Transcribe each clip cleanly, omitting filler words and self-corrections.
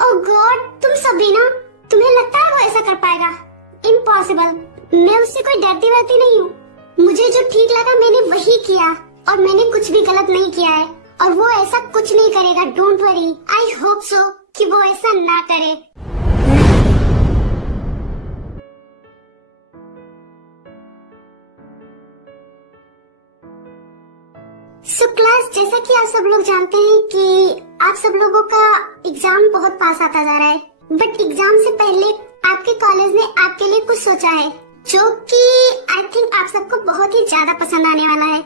ओह God, तुम सबीना, तुम्हें लगता है वो ऐसा कर पाएगा? इम्पॉसिबल। मैं उससे कोई डरती वरती नहीं हूँ। मुझे जो ठीक लगा मैंने वही किया और मैंने कुछ भी गलत नहीं किया है और वो ऐसा कुछ नहीं करेगा। Don't worry. I hope so कि वो ऐसा ना करे। सो क्लास, जैसा कि आप सब लोग जानते हैं कि आप सब लोगों का एग्जाम बहुत पास आता जा रहा है, बट एग्जाम से पहले आपके कॉलेज ने आपके लिए कुछ सोचा है जो कि आई थिंक आप सबको बहुत ही ज्यादा पसंद आने वाला है।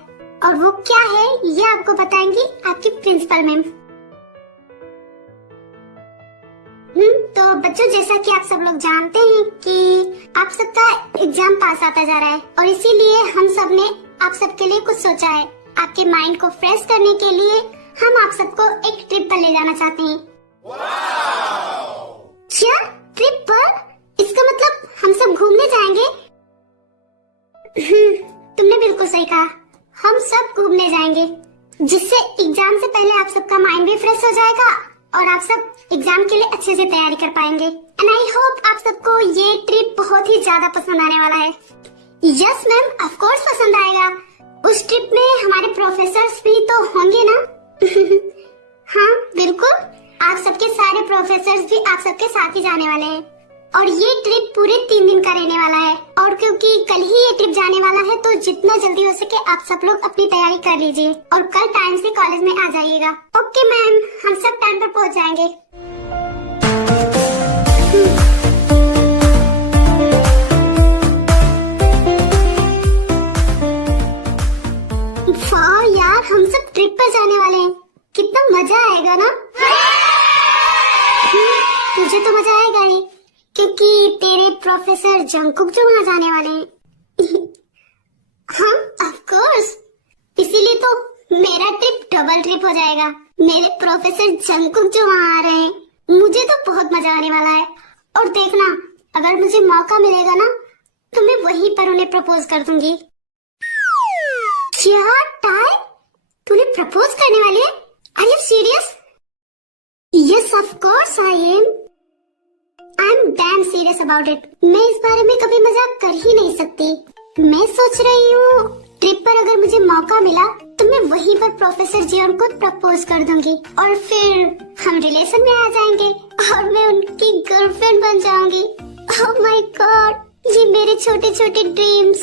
और वो क्या है ये आपको बताएंगी आपकी प्रिंसिपल मैम। तो बच्चों, जैसा कि आप सब लोग जानते हैं कि आप सबका एग्जाम पास आता जा रहा है और इसीलिए हम सब ने आप सबके लिए कुछ सोचा है। आपके माइंड को फ्रेश करने के लिए हम आप सबको एक ट्रिप पर ले जाना चाहते हैं। क्या ट्रिप पर? इसका मतलब हम सब घूमने जाएंगे? तुमने बिल्कुल सही कहा, हम सब घूमने जाएंगे, जिससे एग्जाम से पहले आप सबका माइंड भी फ्रेश हो जाएगा और आप सब एग्जाम के लिए अच्छे से तैयारी कर पाएंगे। एंड आई होप आप सबको ये ट्रिप बहुत ही ज्यादा पसंद आने वाला है। यस मैम, ऑफ कोर्स पसंद आएगा। उस ट्रिप में हमारे प्रोफेसर्स भी तो होंगे ना? हाँ बिल्कुल, आप सबके सारे प्रोफेसर्स भी आप सबके साथ ही जाने वाले हैं और ये ट्रिप पूरे 3 दिन का रहने वाला है। और क्योंकि कल ही ये ट्रिप जाने वाला है तो जितना जल्दी हो सके आप सब लोग अपनी तैयारी कर लीजिए और कल टाइम से कॉलेज में आ जाइएगा। ओके मैम, हम सब टाइम पर पहुंच जाएंगे। वाह यार, हम सब ट्रिप पर जाने वाले हैं, कितना मजा आएगा ना? तुझे तो मजा आएगा ही क्योंकि तेरे प्रोफेसर जंगकुक जो वहाँ जाने वाले हैं। हाँ ऑफ कोर्स, इसीलिए तो मेरा ट्रिप डबल ट्रिप हो जाएगा। मेरे प्रोफेसर जंगकुक जो वहाँ आ रहे हैं, मुझे तो बहुत मजा आने वाला है। और देखना, अगर मुझे मौका मिलेगा ना तो मैं वहीं पर उन्हें प्रपोज कर दूंगी। क्या टाई, तूने प्रपोज करने वाली है? Are you serious? Yes of course I am damn serious about it. मैं इस बारे में कभी मजाक कर ही नहीं सकती। मैं सोच रही हूँ ट्रिप पर अगर मुझे मौका मिला तो मैं वहीं पर प्रोफेसर जियोन को प्रपोज कर दूंगी और फिर हम रिलेशन में आ जाएंगे और मैं उनकी गर्लफ्रेंड बन जाऊंगी। ओह माय गॉड, ये मेरे छोटे छोटे ड्रीम्स।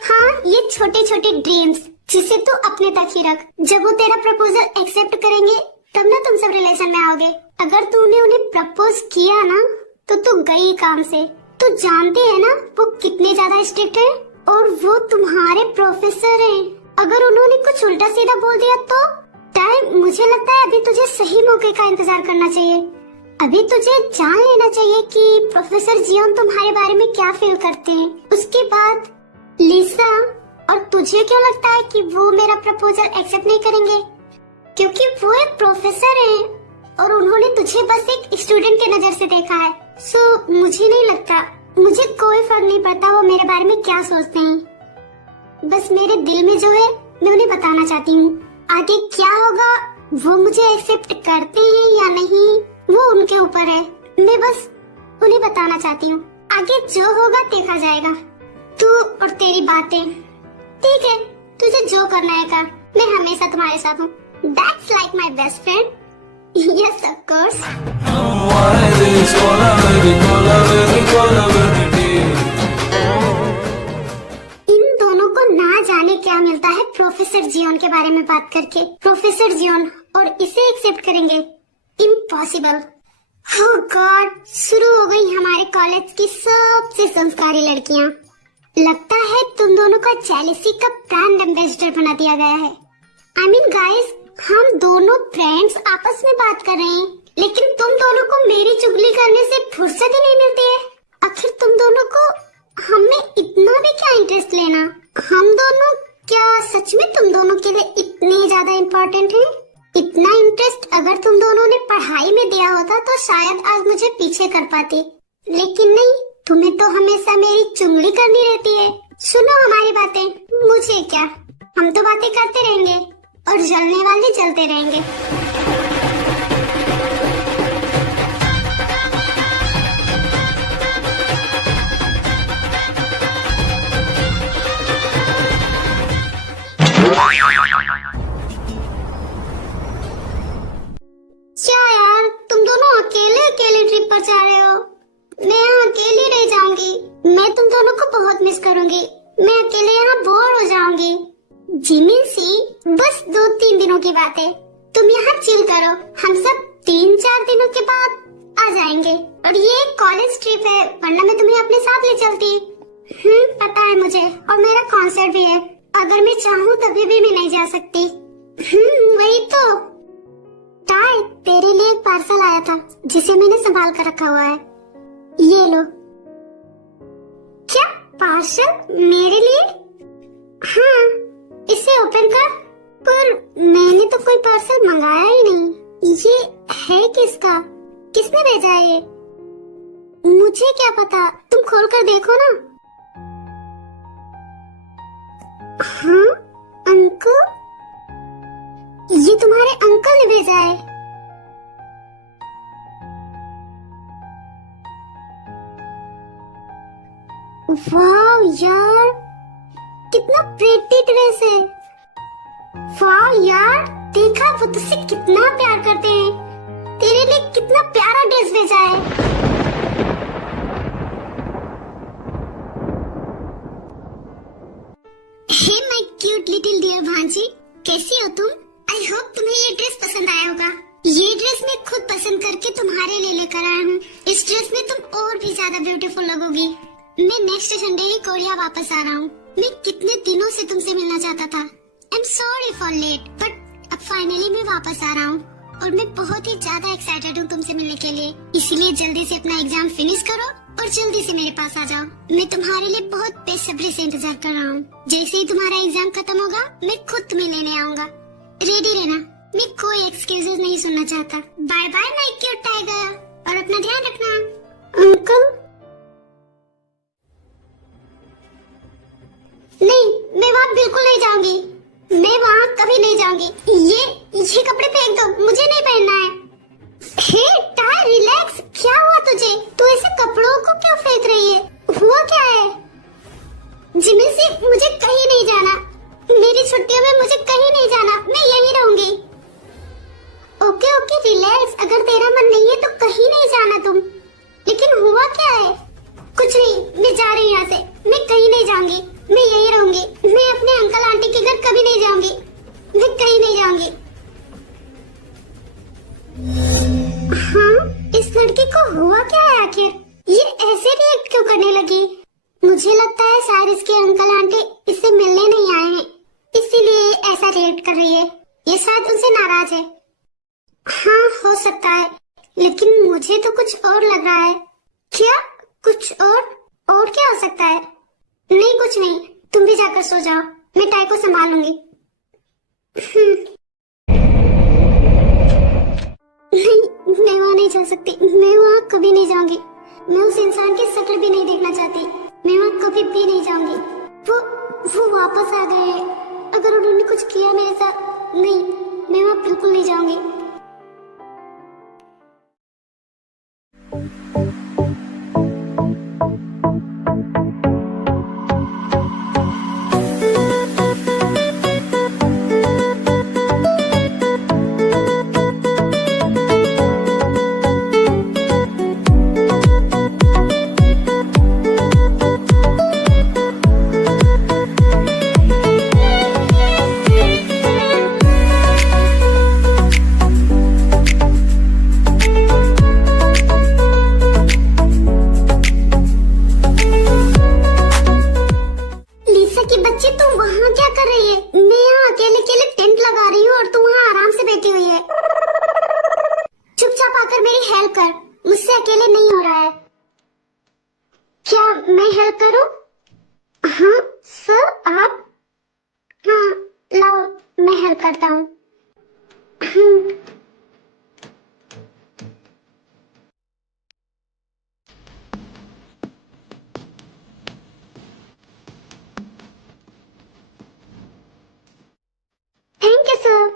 हाँ, ये छोटे छोटे ड्रीम्स जिसे तू अपने तक ही रख। जब वो तेरा प्रपोजल एक्सेप्ट करेंगे तब ना तुम सब रिलेशन में आओगे। अगर तूने उन्हें प्रपोज किया ना तो तू गई काम से। तू जानते है ना वो कितने ज्यादा स्ट्रिक्ट है और वो तुम्हारे प्रोफेसर हैं। अगर उन्होंने कुछ उल्टा सीधा बोल दिया तो टाइम, मुझे लगता है अभी तुझे सही मौके का इंतजार करना चाहिए। अभी तुझे जान लेना चाहिए कि प्रोफेसर जियोन तुम्हारे बारे में क्या फील करते हैं। उसके बाद लिसा, और तुझे क्यों लगता है कि वो मेरा प्रपोजल एक्सेप्ट नहीं करेंगे? क्योंकि वो एक प्रोफेसर हैं और उन्होंने तुझे बस एक स्टूडेंट के नजर से देखा है। सो मुझे नहीं लगता, मुझे कोई फर्क नहीं पड़ता वो मेरे बारे में क्या सोचते हैं। बस मेरे दिल में जो है मैं उन्हें बताना चाहती हूँ। आगे क्या होगा वो मुझे एक्सेप्ट करते हैं या नहीं वो उनके ऊपर है। मैं बस उन्हें बताना चाहती हूँ, आगे जो होगा देखा जाएगा। तू और तेरी बातें, ठीक है, तुझे जो करना है कर, मैं हमेशा तुम्हारे साथ हूँ। That's like my best friend. Yes, of course. इन दोनों को ना जाने क्या मिलता है प्रोफेसर जियोन के बारे में बात करके। प्रोफेसर जियोन और इसे एक्सेप्ट करेंगे? इम्पॉसिबल। Oh God, शुरू हो गई हमारे कॉलेज की सबसे संस्कारी लड़कियाँ। लगता है तुम दोनों का जेलसी का ब्रांड एम्बेसडर बना दिया गया है। I mean guys, हम दोनों फ्रेंड्स आपस में बात कर रहे हैं लेकिन तुम दोनों को मेरी चुगली करने से फुर्सत ही नहीं मिलती है। आखिर तुम दोनों को हमें इतना भी क्या इंटरेस्ट लेना? हम दोनों क्या सच में तुम दोनों के लिए इतने ज्यादा इम्पोर्टेंट हैं? इतना इंटरेस्ट अगर तुम दोनों ने पढ़ाई में दिया होता तो शायद आज मुझे पीछे कर पाती, लेकिन नहीं, तुम्हें तो हमेशा मेरी चुगली करनी रहती है। सुनो हमारी बातें, मुझे क्या, हम तो बातें करते रहेंगे और जलने वाले जलते रहेंगे। क्या यार, तुम दोनों अकेले अकेले ट्रिप पर जा रहे हो। मैं यहाँ अकेली रह जाऊंगी। मैं तुम दोनों को बहुत मिस करूंगी। मैं अकेले यहाँ बोर हो जाऊंगी। जिमिन सी, बस 2-3 दिनों की बात है। तुम यहाँ चिल करो, हम सब 3-4 दिनों के बाद आ जाएंगे। और ये एक कॉलेज ट्रिप है, वरना मैं तुम्हें अपने साथ ले चलती। पता है मुझे, और मेरा कॉन्सर्ट भी है। अगर मैं चाहूँ तभी भी मैं नहीं जा सकती। वही तो। टाय, तेरे लिए एक पार्सल आया था जिसे मैंने संभाल कर रखा हुआ है। ये लो। क्या पार्सल मेरे लिए? हाँ, इसे ओपन कर। पर मैंने तो कोई पार्सल मंगाया ही नहीं। ये है किसका? किसने भेजा है ये? मुझे क्या पता, तुम खोल कर देखो ना। हाँ अंकल, ये तुम्हारे अंकल ने भेजा है। वाह यार, कितना प्रेटी ड्रेस है। वाह यार, देखा वो तुझसे कितना प्यार करते हैं। तेरे लिए कितना प्यारा ड्रेस भेजा है। Hey my cute little dear भांजी, कैसी हो तुम? आई होप तुम्हें ये ड्रेस पसंद आया होगा। ये ड्रेस मैं खुद पसंद करके तुम्हारे लिए लेकर आया हूँ। इस ड्रेस में तुम और भी ज्यादा ब्यूटीफुल लगोगी। मैं नेक्स्ट संडे ही कोरिया वापस आ रहा हूँ। मैं कितने दिनों से तुमसे मिलना चाहता था। I am sorry for late, but अब फाइनली मैं वापस आ रहा हूँ और मैं बहुत ही ज्यादा एक्साइटेड हूँ तुमसे मिलने के लिए। इसलिए जल्दी से अपना एग्जाम फिनिश करो और जल्दी से मेरे पास आ जाओ। मैं तुम्हारे लिए बहुत बेसब्री से इंतजार कर रहा हूँ। जैसे ही तुम्हारा एग्जाम खत्म होगा, मैं खुद तुम्हें लेने आऊंगा। रेडी रहना, मैं कोई एक्सक्यूजेस नहीं सुनना चाहता। Bye bye my cute tiger, और अपना ध्यान रखना। अंकल? नहीं, मैं वहाँ बिल्कुल नहीं जाऊंगी। मैं वहाँ कभी नहीं जाऊंगी। ये कपड़े फेंक दो, मुझे नहीं पहनना है। हे टाय, रिलैक्स। क्या हुआ तुझे? तू ऐसे कपड़ों को क्यों फेंक रही है? हुआ क्या है? जिमिन सी, मुझे कहीं नहीं जाना। मेरी छुट्टियों में मुझे कहीं नहीं जाना। मैं यहीं रहूंगी। Okay okay relax. अगर तेरा मन नहीं है तो कहीं नहीं जाना तुम। लेकिन हुआ क्या है? कुछ नहीं, मैं जा रही हूँ यहाँ से। मैं कहीं नहीं जाऊंगी, मैं यहीं रहूंगी। मैं अपने अंकल आंटी के घर कभी नहीं जाऊंगी। मैं कहीं नहीं जाऊंगी। हाँ, इस लड़की को हुआ क्या है आखिर? ये ऐसे रिएक्ट क्यों करने लगी? मुझे लगता है शायद इसके अंकल आंटी इससे मिलने नहीं आए हैं, इसीलिए ऐसा रिएक्ट कर रही है। ये शायद उनसे नाराज है। हाँ, हो सकता है, लेकिन मुझे तो कुछ और लग रहा है। क्या? कुछ और क्या हो सकता है? नहीं, कुछ नहीं। तुम भी जाकर सो जाओ, मैं टाई को संभाल लूंगी। नहीं, मैं वहाँ नहीं जा सकती। मैं वहाँ कभी नहीं जाऊंगी। मैं उस इंसान की शक्ल भी नहीं देखना चाहती। मैं वहाँ कभी भी नहीं जाऊंगी। वो वापस आ गए हैं। अगर उन्होंने कुछ किया मेरे साथ, नहीं, मैं वहाँ बिल्कुल नहीं जाऊंगी। मुझसे अकेले नहीं हो रहा है। क्या मैं हेल्प करूं? हाँ सर, आप? हाँ लाओ, मैं हेल्प करता हूँ। Thank you sir.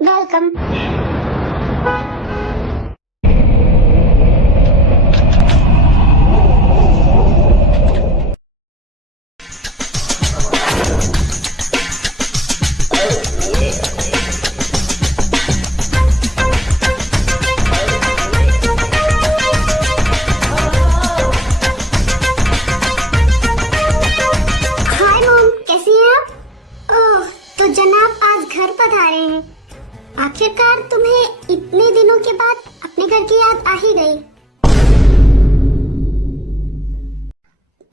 वेलकम। घर पधारे हैं। आखिरकार तुम्हें इतने दिनों के बाद अपने घर की याद आ ही गई।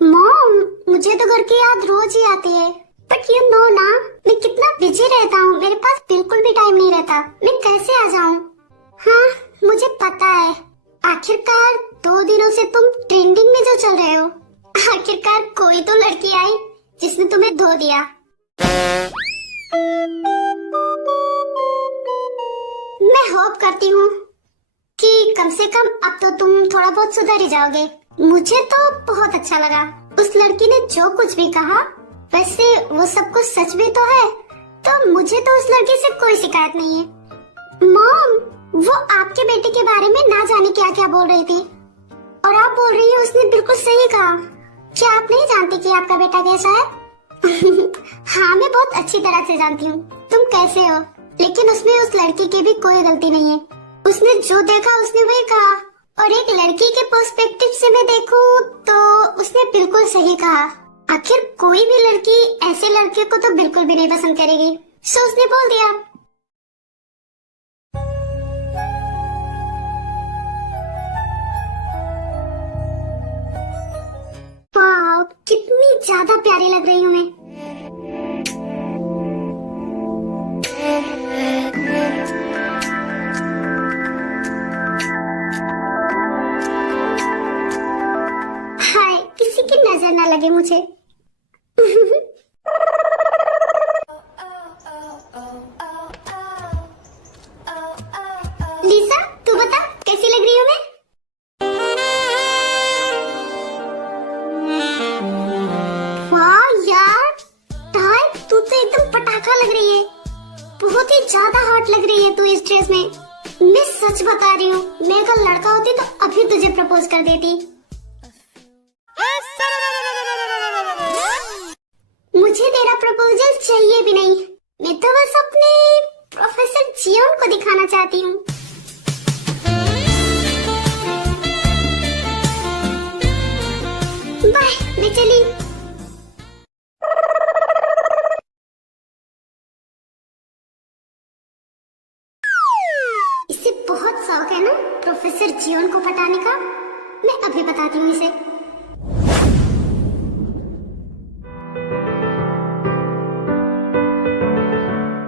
मॉम, मुझे तो घर की याद रोज ही आती है, बट यू नो ना, मैं कितना बिजी रहता हूँ, मेरे पास बिल्कुल भी टाइम नहीं रहता। मैं कैसे आ जाऊँ? हाँ, मुझे पता है। आखिरकार 2 दिनों से तुम ट्रेंडिंग में जो चल रहे हो। आखिरकार कोई तो लड़की आई जिसने तुम्हें धो दिया। मैं होप करती हूँ कि कम से कम अब तो तुम थोड़ा बहुत सुधर ही जाओगे। मुझे तो बहुत अच्छा लगा। उस लड़की ने जो कुछ भी कहा, वैसे वो सब कुछ सच भी तो है, तो मुझे तो उस लड़की से कोई शिकायत नहीं है। मॉम, वो आपके बेटे के बारे में ना जाने क्या क्या बोल रही थी, और आप बोल रही हैं उसने बिल्कुल सही कहा। क्या आप नहीं जानती कि आपका बेटा कैसा है? हाँ, मैं बहुत अच्छी तरह से जानती हूँ तुम कैसे हो, लेकिन उसमें उस लड़की की भी कोई गलती नहीं है। उसने जो देखा उसने वही कहा, और एक लड़की के पर्सपेक्टिव से मैं देखूं तो उसने बिल्कुल सही कहा। आखिर कोई भी लड़की ऐसे लड़के को तो बिल्कुल भी नहीं पसंद करेगी, सो उसने बोल दिया। वाह, कितनी ज्यादा प्यारी लग रही हूँ मैं। हाय, किसी की नजर ना लगे मुझे। लीसा, तू बता कैसी लग रही हूँ मैं? वाह यार, ताई तू तो एकदम पटाखा लग रही है। बहुत ही ज्यादा हॉट लग रही है तू इस ड्रेस में। मैं सच बता रही हूँ, मैं अगर लड़का होती तो अभी तुझे प्रपोज कर देती। मुझे तेरा प्रपोजल चाहिए भी नहीं, मैं तो बस अपने प्रोफेसर जियोन को दिखाना चाहती हूँ। बाय, मैं चली। इसे बहुत शौक है ना प्रोफेसर जियोन को पटाने का। मैं अभी बताती हूँ इसे।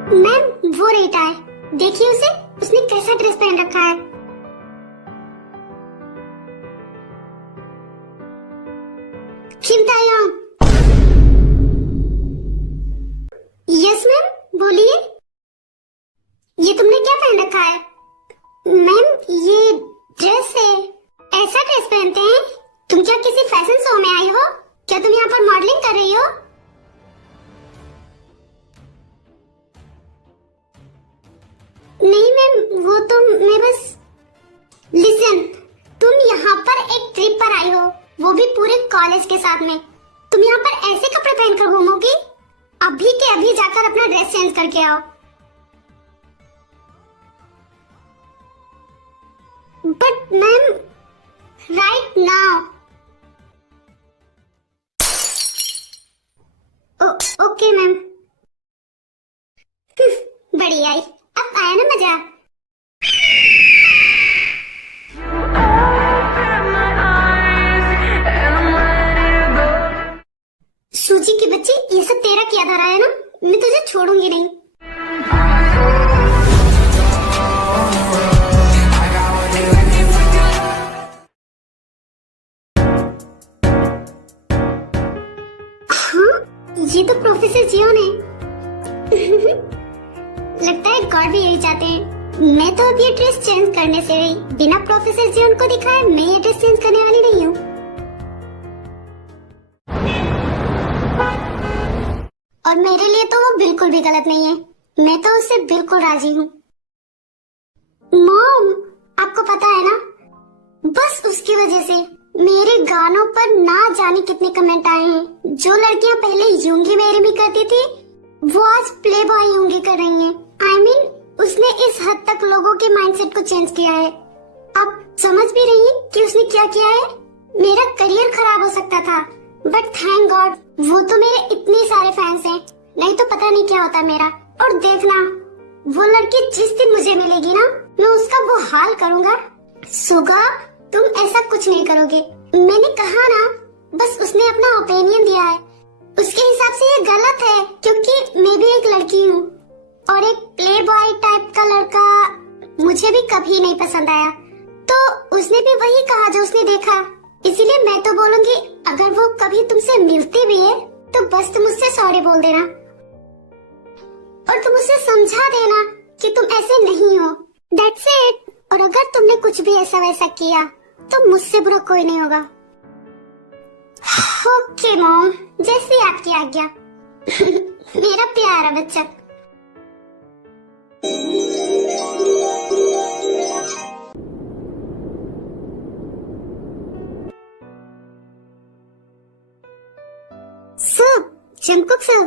मैम, वो रेटा है, देखिए उसे, उसने कैसा ड्रेस पहन रखा है। किम तायोंग। यस मैम, बोलिए। ये तुमने क्या पहन रखा है? मैम, ये ड्रेस है। ऐसा ड्रेस पहनते हैं? तुम क्या किसी फैशन शो में आई हो? क्या तुम यहाँ पर मॉडलिंग कर रही हो? नहीं मैम, वो तो मैं बस। लिसन, तुम यहाँ पर एक ट्रिप पर आई हो, वो भी पूरे कॉलेज के साथ में। तुम यहाँ पर ऐसे कपड़े पहनकर घूमोगी? अभी के अभी जाकर अपना ड्रेस चेंज करके आओ। But ma'am, right now. Okay ma'am. बड़ी आई, अब आया ना मजा। सूजी की बच्ची, ये सब तेरा किया धरा है ना, मैं तुझे छोड़ूंगी नहीं। हाँ, ये तो प्रोफेसर जियोन है। लगता है गॉड भी यही चाहते हैं। मैं तो अब ये ड्रेस चेंज करने से रही, बिना प्रोफेसर जियोन को दिखाए मैं ये ड्रेस चेंज करने वाली नहीं हूँ। और मेरे लिए तो वो बिल्कुल भी गलत नहीं है, मैं तो उससे बिल्कुल राजी हूँ। मॉम, आपको पता है ना, बस उसकी वजह से मेरे गानों पर ना जाने कितने कमेंट आए हैं। जो लड़कियां पहले यूंगी मेरे भी करती थी, वो आज प्ले बॉय यूंगी कर रही हैं। I mean, उसने इस हद तक लोगों के माइंडसेट को चेंज किया है। आप समझ भी रही हैं कि उसने क्या किया है? मेरा करियर खराब हो सकता था, बट थैंक गॉड वो तो मेरे इतने सारे फैंस हैं, नहीं तो पता नहीं क्या होता मेरा। और देखना, वो लड़की जिस दिन मुझे मिलेगी ना, मैं उसका वो हाल करूंगा। सुगा, तुम ऐसा कुछ नहीं करोगे। मैंने कहा ना, बस उसने अपना ओपिनियन दिया है, उसके हिसाब से ये गलत है, क्योंकि मैं भी एक लड़की हूँ और एक प्ले बॉय टाइप का लड़का मुझे भी कभी नहीं पसंद आया। तो उसने भी वही कहा जो उसने देखा, इसीलिए मैं तो बोलूंगी अगर वो कभी तुमसे मिलती भी है तो बस तुम उससे सॉरी बोल देना और तुम उसे समझा देना कि तुम ऐसे नहीं हो। That's it। और अगर तुमने कुछ भी ऐसा वैसा किया तो मुझसे बुरा कोई नहीं होगा। ओके मॉम, जैसी आपकी आज्ञा। मेरा प्यारा बच्चा। Sir, Jungkook sir.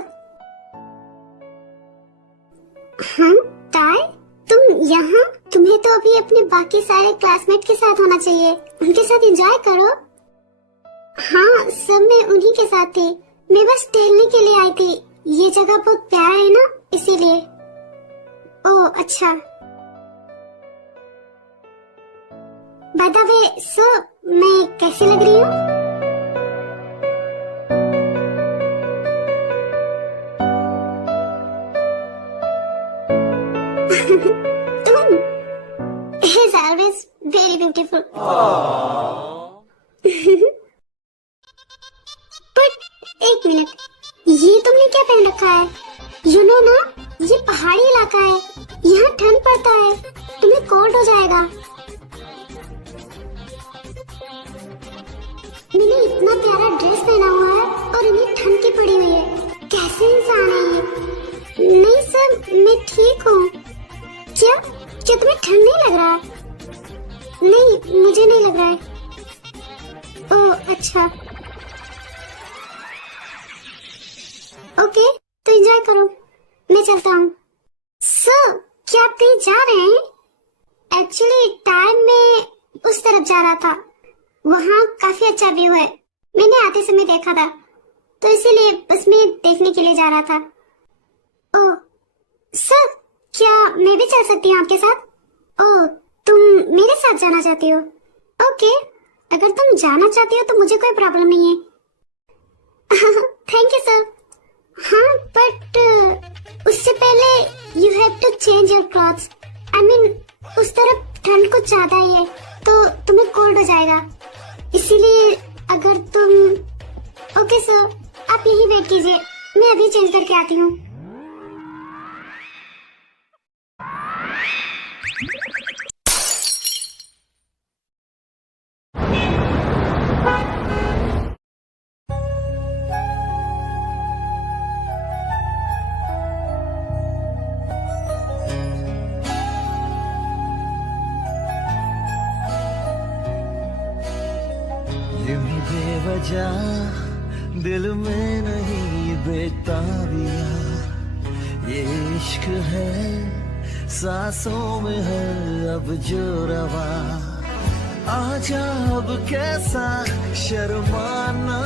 हाँ, टाई, तुम यहाँ? तुम्हें तो अभी अपने बाकी सारे क्लासमेट के साथ होना चाहिए, उनके साथ एंजॉय करो। हाँ सब, मैं उन्हीं के साथ थी, मैं बस टहलने के लिए आई थी, ये जगह बहुत प्यारा है ना, इसीलिए। ओह अच्छा। बाय द वे सर, मैं कैसी लग रही हूँ? तुम is always very beautiful. But एक मिनट, ये तुमने क्या पहन रखा है? यू नो ना, ये पहाड़ी इलाका है, यहाँ ठंड पड़ता है, तुम्हें कोल्ड हो जाएगा। मैंने इतना प्यारा ड्रेस पहना हुआ है और इन्हें ठंड की पड़ी हुई है, कैसे इंसान है ये? नहीं सर, मैं ठीक हूँ। क्या क्या तुम्हें ठंड नहीं लग रहा? नहीं, मुझे नहीं लग रहा है। ओह अच्छा, ओके तो एंजॉय करो, मैं चलता हूँ। सर, क्या आप कहीं जा रहे हैं? एक्चुअली टाइम में उस तरफ जा रहा था, वहाँ काफी अच्छा व्यू है, मैंने आते समय देखा था, तो इसीलिए बस मैं देखने के लिए जा रहा था। ओह सर, क्या मैं भी चल सकती हूँ आपके साथ? ओह, तुम मेरे साथ जाना चाहती हो? ओके, अगर तुम जाना चाहती हो तो मुझे कोई प्रॉब्लम नहीं है। Thank you sir. हाँ बट उससे पहले you have to change your clothes. I mean उस तरफ ठंड कुछ ज्यादा ही है तो तुम्हें कोल्ड हो जाएगा, इसीलिए अगर तुम। ओके सर, आप यहीं वेट कीजिए, मैं अभी चेंज करके आती हूँ। यूं ही बेवजह दिल में नहीं बेताबिया, ये इश्क है सांसों में है अब जो रवा। आजा अब कैसा शर्माना,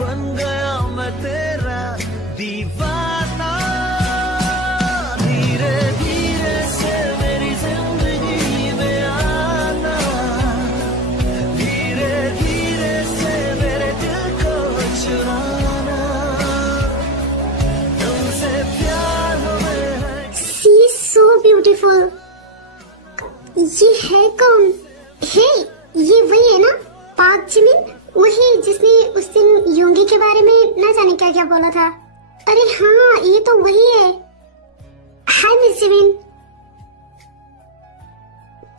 बन गया मैं तेरा दीवाना। धीरे धीरे से मेरी जिंदगी में आना, धीरे धीरे से मेरे दिल को चुराना, तुमसे प्यार हमें है। She is so beautiful. ये है कौन? हे, ये वही है ना, पार्क जिमिन, वही जिसने उस दिन योंगी के बारे में ना जाने क्या क्या बोला था। अरे हाँ, ये तो वही है। हाय मिस जिमिन,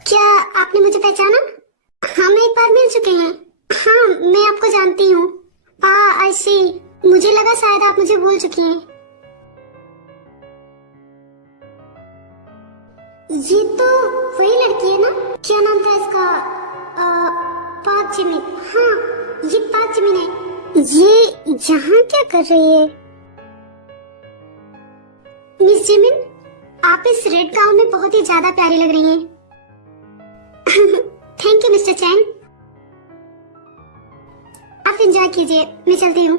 क्या आपने मुझे पहचाना? हम एक बार मिल चुके हैं। हाँ, मैं आपको जानती हूँ। आई सी, मुझे लगा शायद आप मुझे भूल चुकी हैं। ये तो वही लड़की है ना, क्या नाम था इसका? Park Jimin. हाँ, ये पार्क जिमिन है। ये यहाँ क्या कर रही है? मिस जिमिन, आप इस रेड गाउन में बहुत ही ज्यादा प्यारी लग रही हैं। थैंक यू मिस्टर चैन। आप एंजॉय कीजिए, मैं चलती हूँ।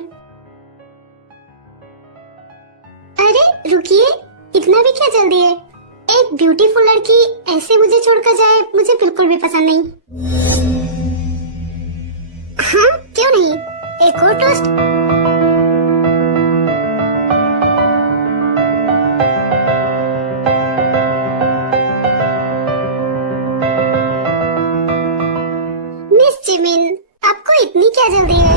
रुकिए, इतना भी क्या जल्दी है? एक ब्यूटीफुल लड़की ऐसे मुझे छोड़कर जाए मुझे बिल्कुल भी पसंद नहीं। हाँ क्यों नहीं, एक और टोस्ट। मिस जिमिन, आपको इतनी क्या जल्दी है?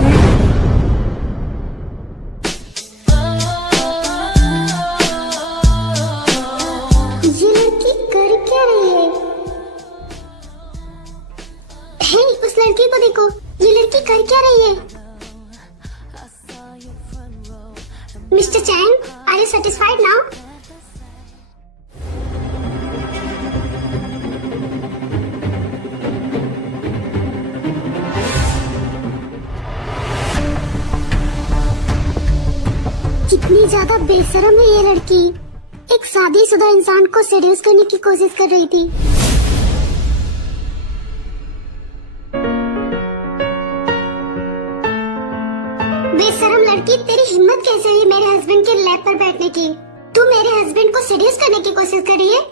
ये लड़की कर क्या रही है? हे, उस लड़की को देखो, ये लड़की कर क्या रही है? Mister Chang, are you satisfied now? कितनी ज्यादा बेशरम है ये लड़की। एक शादीशुदा इंसान को सेड्यूस करने की कोशिश कर रही थी। बेशरम लड़की, तेरी हिम्मत कैसे हुई मेरे हस्बैंड के लैब पर बैठने की? तू मेरे हस्बैंड को सेड्यूस करने की कोशिश कर रही है?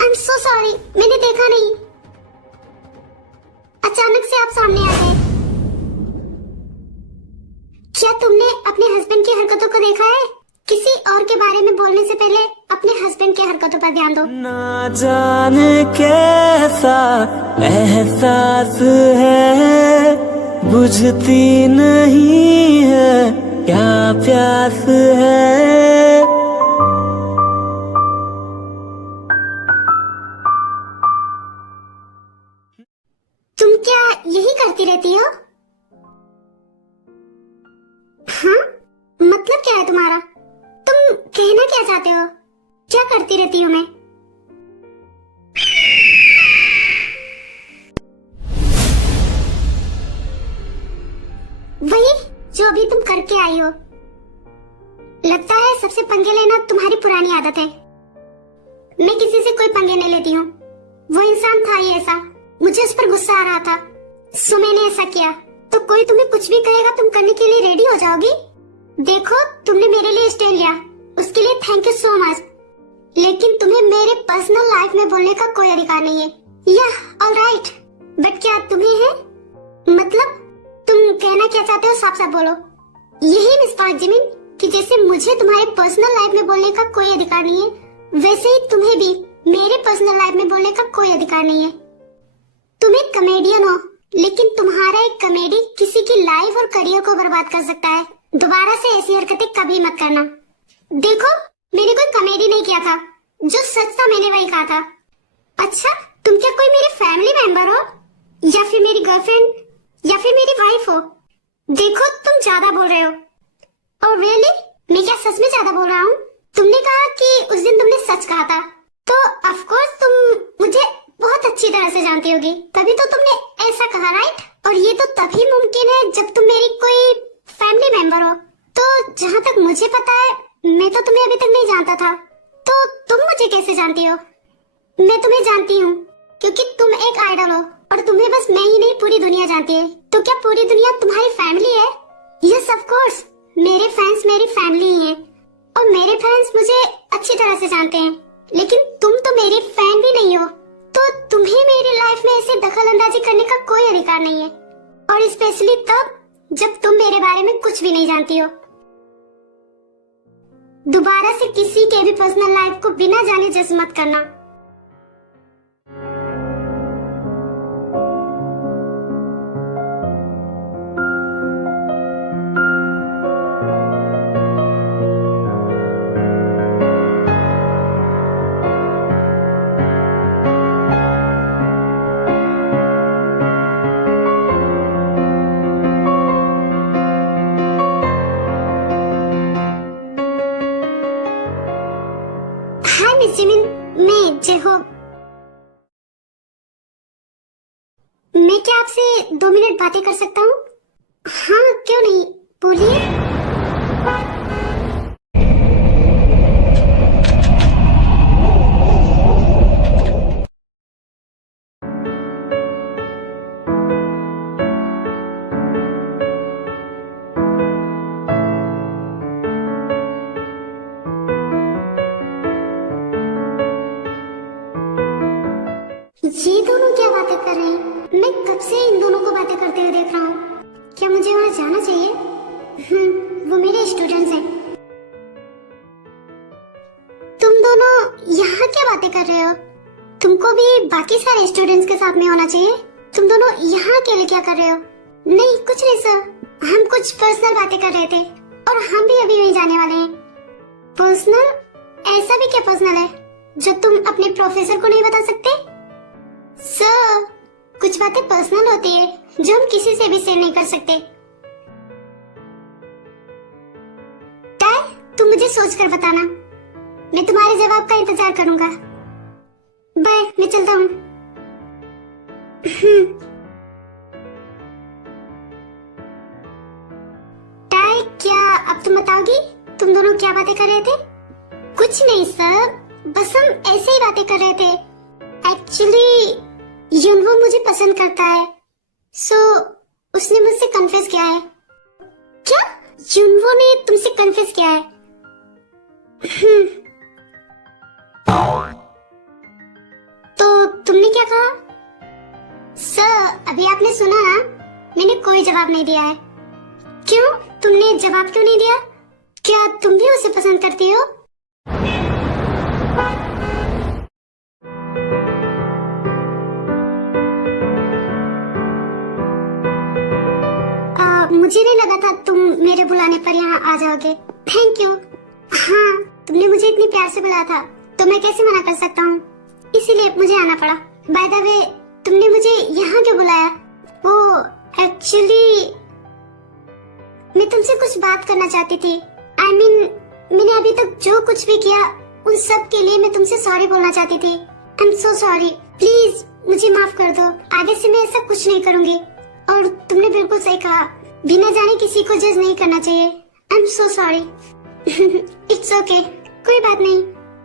I'm so sorry, मैंने देखा नहीं। अचानक से आप सामने आ गए। क्या तुमने अपने हस्बैंड की हरकतों को देखा है? किसी और के बारे में बोलने से पहले अपने हस्बैंड की हरकतों पर ध्यान दो। ना जाने कैसा एहसास है, बुझती नहीं है क्या प्यास है। तुम क्या यही करती रहती हो? हाँ, मतलब क्या है तुम्हारा? तुम कहना क्या चाहते हो? क्या करती रहती हूँ मैं? वही जो अभी तुम करके आई हो। लगता है सबसे पंगे लेना तुम्हारी पुरानी आदत है। मैं किसी से कोई पंगे नहीं लेती हूँ। वो इंसान था ही ऐसा, मुझे उस पर गुस्सा आ रहा था, सो मैंने ऐसा किया। तो कोई तुम्हें कुछ भी कहेगा तुम करने के लिए रेडी हो जाओगी? देखो, तुमने मेरे लिए स्टैंड लिया, उसके लिए थैंक यू सो मच। लेकिन तुम्हें मेरे पर्सनल लाइफ में बोलने का कोई अधिकार नहीं है। या ऑलराइट, बट क्या तुम्हें है? मतलब तुम कहना क्या चाहते हो साफ साफ बोलो। यही मिस पार्क जिमिन, कि जैसे मुझे तुम्हारे पर्सनल लाइफ में बोलने का कोई अधिकार नहीं है, वैसे ही तुम्हें भी मेरे पर्सनल लाइफ में बोलने का कोई अधिकार नहीं है। तुम एक कमेडियन हो, लेकिन तुम्हारा एक कमेडी किसी की लाइफ और करियर को बर्बाद कर सकता है। दोबारा से ऐसी हरकतें कभी मत करना। देखो, मैंने कोई कमेडी नहीं किया था, जो सच था मैंने वही कहा था। अच्छा, तुम क्या कोई मेरी फैमिली मेंबर हो, या फिर मेरी गर्लफ्रेंड, या फिर मेरी वाइफ हो? देखो, तुम ज्यादा बोल रहे हो। और रियली, मैं क्या सच में ज्यादा बोल रहा हूँ? तुमने कहा कि उस दिन तुमने सच कहा था, तो ऑफ कोर्स तुम मुझे बहुत अच्छी तरह से जानती होगी, तभी तो तुमने ऐसा कहा, राइट? और ये तो तभी मुमकिन है जब तुम मेरी कोई फैमिली मेंबर हो। तो जहाँ तक मुझे पता है, मैं तो तुम्हें अभी तक नहीं जानता था, तो तुम मुझे कैसे जानती हो? मैं तुम्हें जानती हूँ क्योंकि तुम एक आइडल हो, और तुम्हें बस मैं ही नहीं पूरी दुनिया जानती है। तो क्या पूरी दुनिया तुम्हारी फैमिली है? यस ऑफ कोर्स, मेरे फैंस मेरी फैमिली ही हैं, और मेरे फैंस मुझे अच्छी तरह से जानते हैं। लेकिन तुम तो मेरी फैन भी नहीं हो, तो तुम्हें मेरी लाइफ में ऐसे दखल अंदाजी करने का कोई अधिकार नहीं है, और स्पेशली तब जब तुम मेरे बारे में कुछ भी नहीं जानती हो। दोबारा से किसी के भी पर्सनल लाइफ को बिना जाने जज मत करना। मैं जय हो। मैं क्या आपसे 2 मिनट बातें कर सकता हूँ? हाँ, क्यों नहीं, बोलिए। ये दोनों क्या बातें कर रहे हैं? मैं कब से इन दोनों को बातें करते हुए देख रहा हूँ। क्या मुझे वहाँ जाना चाहिए? वो मेरे स्टूडेंट्स हैं। तुम दोनों यहाँ क्या बातें कर रहे हो? तुमको भी बाकी सारे स्टूडेंट्स के साथ में होना चाहिए। तुम दोनों यहाँ अकेले क्या कर रहे हो? नहीं, कुछ नहीं सर, हम कुछ पर्सनल बातें कर रहे थे और हम भी अभी वहीं जाने वाले हैं। पर्सनल? ऐसा भी क्या पर्सनल है जो तुम अपने प्रोफेसर को नहीं बता सकते? सर, कुछ बातें पर्सनल होती है जो हम किसी से भी शेयर नहीं कर सकते। टाय, तुम मुझे सोचकर बताना। मैं तुम्हारे जवाब का इंतजार करूंगा। बाय, मैं चलता हूँ। टाय, क्या अब तुम बताओगी तुम दोनों क्या बातें कर रहे थे? कुछ नहीं सर, बस हम ऐसे ही बातें कर रहे थे। एक्चुअली युनवो मुझे पसंद करता है, सो उसने मुझसे कन्फेस किया है। क्या? युनवो ने तुमसे कन्फेस किया है? तो तुमने क्या कहा? सर, अभी आपने सुना ना, मैंने कोई जवाब नहीं दिया है। क्यों? तुमने जवाब क्यों नहीं दिया? क्या तुम भी उसे पसंद करती हो? मुझे नहीं लगा था तुम मेरे बुलाने पर यहाँ आ जाओगे। Thank you. हाँ, तुमने मुझे इतनी प्यार से बुलाया था तो मैं कैसे मना कर सकता हूँ, इसीलिए मुझे आना पड़ा। बाय द वे, तुमने मुझे यहाँ क्यों बुलाया? वो एक्चुअली मैं तुमसे कुछ बात करना चाहती थी। I mean, मैंने अभी तक जो कुछ भी किया उन सब के लिए मैं तुमसे सॉरी बोलना चाहती थी। आई एम सो सॉरी, प्लीज मुझे माफ कर दो। आगे से मैं ऐसा कुछ नहीं करूँगी। और तुमने बिल्कुल सही कहा, बिना जाने किसी को जज नहीं करना चाहिए। आई am so sorry. It's okay, कोई बात नहीं।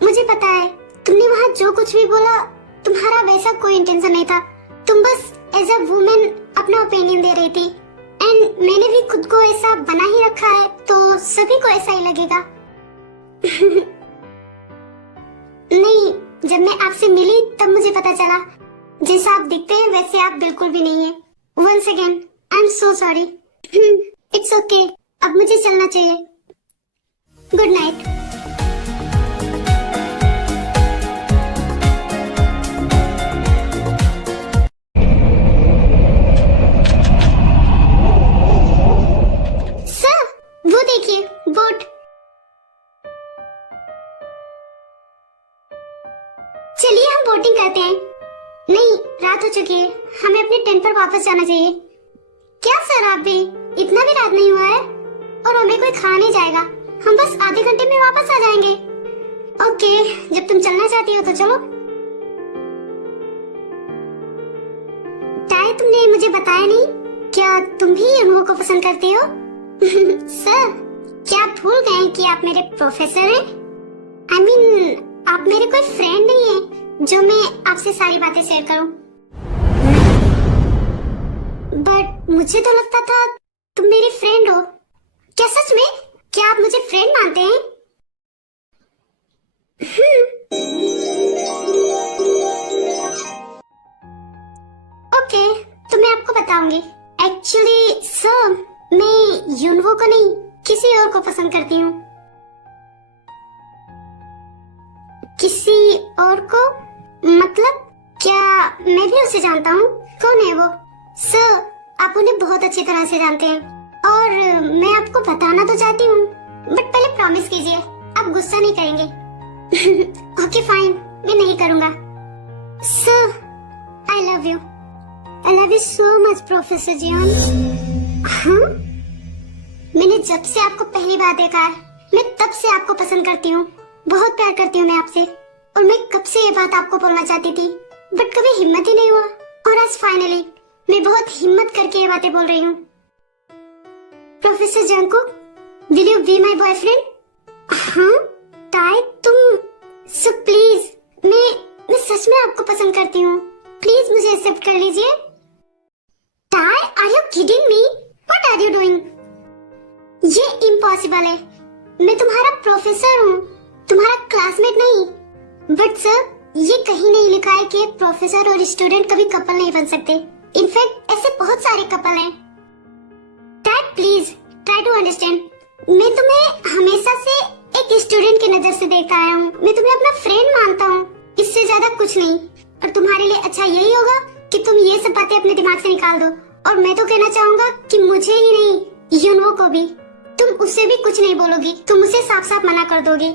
मुझे पता है तुमने वहाँ जो कुछ भी बोला, तुम्हारा वैसा कोई इंटेंशन नहीं था। तुम बस एज अ वुमेन अपना ओपिनियन दे रही थी। एंड मैंने भी खुद को ऐसा बना ही रखा है, तो सभी को ऐसा ही लगेगा। नहीं, जब मैं आपसे मिली तब मुझे पता चला जैसा आप दिखते हैं वैसे आप बिल्कुल भी नहीं है। Once again I am so sorry. It's okay, अब मुझे चलना चाहिए। Good night. सर, वो देखिए बोट। चलिए हम बोटिंग करते हैं। नहीं, रात हो चुकी है, हमें अपने टेंट पर वापस जाना चाहिए। क्या सर, आप भी? इतना भी रात नहीं हुआ है और हमें कोई खा नहीं जाएगा। हम बस आधे घंटे में वापस आ जाएंगे। ओके, जब तुम चलना चाहती हो तो चलो। टाय, तुमने मुझे बताया नहीं, क्या तुम भी युनवो को पसंद करती हो? सर, क्या आप भूल गए कि आप मेरे प्रोफेसर हैं? I mean, आप मेरे कोई फ्रेंड नहीं है जो मैं आपसे सारी बातें शेयर करूं। बट मुझे तो लगता था तुम मेरी फ्रेंड हो। क्या सच में? क्या आप मुझे फ्रेंड मानते हैं? ओके, तो मैं आपको बताऊंगी। एक्चुअली सर, मैं युनवो को नहीं किसी और को पसंद करती हूँ। किसी और को? मतलब क्या मैं भी उसे जानता हूँ? कौन है वो? सर, आप उन्हें बहुत अच्छी तरह से जानते हैं और मैं आपको बताना तो चाहती हूँ, बट पहले प्रॉमिस कीजिए आप गुस्सा नहीं करेंगे। ओके फाइन, मैं नहीं करूँगा। Sir, I love you so much professor Jeon. हाँ? मैंने जब से आपको पहली बार देखा है, मैं तब से आपको पसंद करती हूँ। बहुत प्यार करती हूँ मैं आपसे और मैं कब से ये बात आपको बोलना चाहती थी, बट कभी हिम्मत ही नहीं हुआ। और आज फाइनली मैं बहुत हिम्मत करके ये बातें बोल रही हूँ। Professor Jungkook, will you be my boyfriend? हाँ ताई, तुम सब प्लीज, मैं सच में आपको पसंद करती हूँ, प्लीज मुझे एक्सेप्ट कर लीजिए। ताई, are you kidding me? What are you doing? ये इम्पॉसिबल है। मैं तुम्हारा प्रोफेसर हूँ, तुम्हारा क्लासमेट नहीं। बट सर, ये कहीं नहीं लिखा है कि एक प्रोफेसर और स्टूडेंट कभी कपल नहीं बन सकते। इनफैक्ट ऐसे बहुत सारे कपल हैं। Dad please try to understand. मैं तुम्हें हमेशा से एक स्टूडेंट की नजर से देखता आया हूँ। मैं तुम्हें अपना फ्रेंड मानता हूँ, इससे ज्यादा कुछ नहीं। और तुम्हारे लिए अच्छा यही होगा कि तुम ये सब बातें अपने दिमाग से निकाल दो। और मैं तो कहना चाहूंगा कि मुझे ही नहीं, यूनवो को भी। तुम उससे भी कुछ नहीं बोलोगी, तुम उसे साफ साफ मना कर दोगी।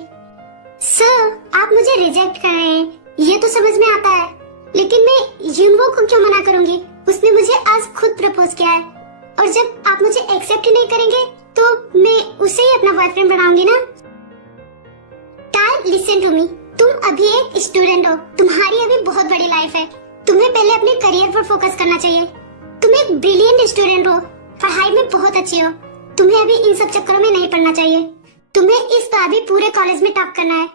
सर, आप मुझे रिजेक्ट कर रहे हैं, ये तो समझ में आता है, लेकिन मैं यूनवो को क्यों मना करूंगी? उसने मुझे आज खुद प्रपोज किया है, और जब आप मुझे एक्सेप्ट ही नहीं करेंगे तो मैं उसे ही अपना बॉयफ्रेंड बनाऊंगी ना। टाई, लिसन टू मी। तुम अभी एक स्टूडेंट हो, तुम्हारी अभी बहुत बड़ी लाइफ है। तुम्हें पहले अपने करियर पर फोकस करना चाहिए। तुम एक ब्रिलियंट स्टूडेंट हो, पढ़ाई में बहुत अच्छी हो। तुम्हें अभी इन सब चक्करों में नहीं पड़ना चाहिए। तुम्हें इस बार भी पूरे कॉलेज में टॉप करना है,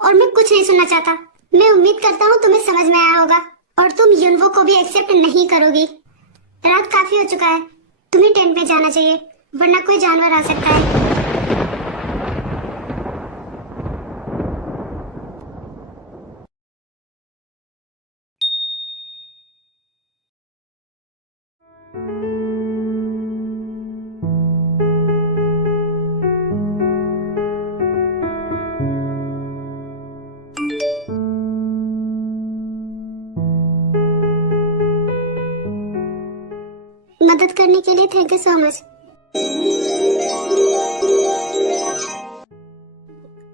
और मैं कुछ नहीं सुनना चाहता। मैं उम्मीद करता हूँ तुम्हें समझ में आया होगा, और तुम यूनवो को भी एक्सेप्ट नहीं करोगी। रात काफी हो चुका है, तुम्हें टेंट में जाना चाहिए, वरना कोई जानवर आ सकता है। मदद करने के लिए थैंक यू सो मच।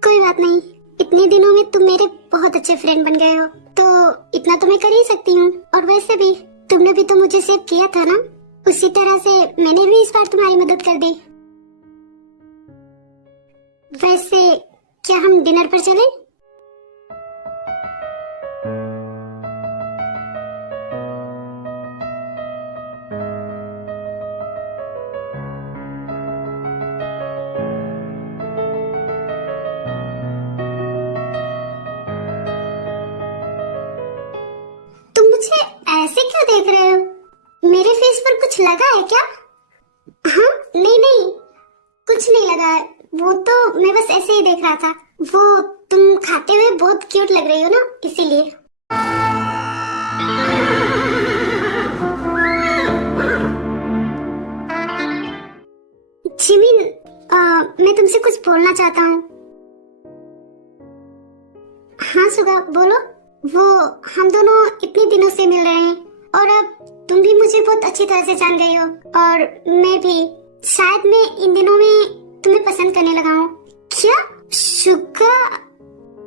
कोई बात नहीं, इतने दिनों में तुम मेरे बहुत अच्छे फ्रेंड बन गए हो, तो इतना तो मैं कर ही सकती हूँ। और वैसे भी तुमने भी तो मुझे सेव किया था ना, उसी तरह से मैंने भी इस बार तुम्हारी मदद कर दी। वैसे क्या हम डिनर पर चलें? मुझे ऐसे क्यों देख रहे हो? मेरे फेस पर कुछ लगा है क्या? हाँ, नहीं नहीं, कुछ नहीं लगा है। वो तो मैं बस ऐसे ही देख रहा था। वो तुम खाते हुए बहुत क्यूट लग रही हो ना, इसीलिए। जिमिन, मैं तुमसे कुछ बोलना चाहता हूँ। हाँ सुगा, बोलो। वो हम दोनों इतने दिनों से मिल रहे हैं, और अब तुम भी मुझे बहुत अच्छी तरह से जान गई हो, और मैं भी। शायद मैं इन दिनों में तुम्हें पसंद करने लगा हूँ। क्या शुगा?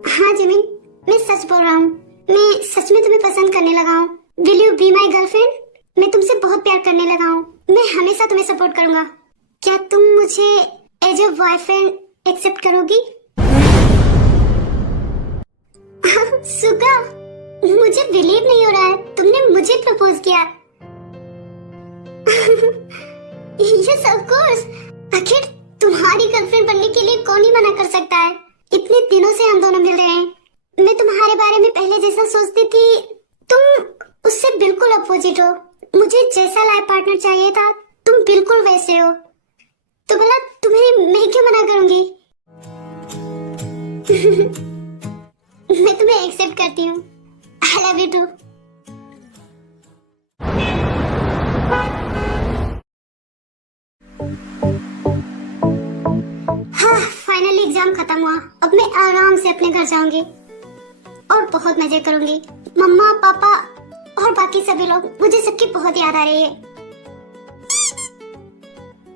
हाँ जिमिन, मैं सच बोल रहा हूँ, मैं सच में तुम्हें पसंद करने लगा हूँ। Will you be my girlfriend? मैं तुमसे बहुत प्यार करने लगा हूँ, मैं हमेशा तुम्हें सपोर्ट करूंगा। क्या तुम मुझे एज अ बॉयफ्रेंड एक्सेप्ट करोगी? सुगा, मुझे बिलीव नहीं हो रहा है, तुमने मुझे प्रपोज किया। यस ऑफ कोर्स, आखिर तुम्हारी गर्लफ्रेंड बनने के लिए कौन ही मना कर सकता है? इतने दिनों से हम दोनों मिल रहे हैं। मैं तुम्हारे बारे में पहले जैसा सोचती थी, तुम उससे बिल्कुल अपोजिट हो। मुझे जैसा लाइफ पार्टनर चाहिए था, तुम बिल्कुल वैसे हो। तो भला तुम्हें मैं क्यों मना करूंगी? मैं तुम्हें एक्सेप्ट करती हूँ। I love you too. हाँ, फाइनली एग्जाम खत्म हुआ। अब मैं आराम से अपने घर जाऊंगी और बहुत मजे करूंगी। मम्मा, पापा और बाकी सभी लोग, मुझे सबकी बहुत याद आ रही है।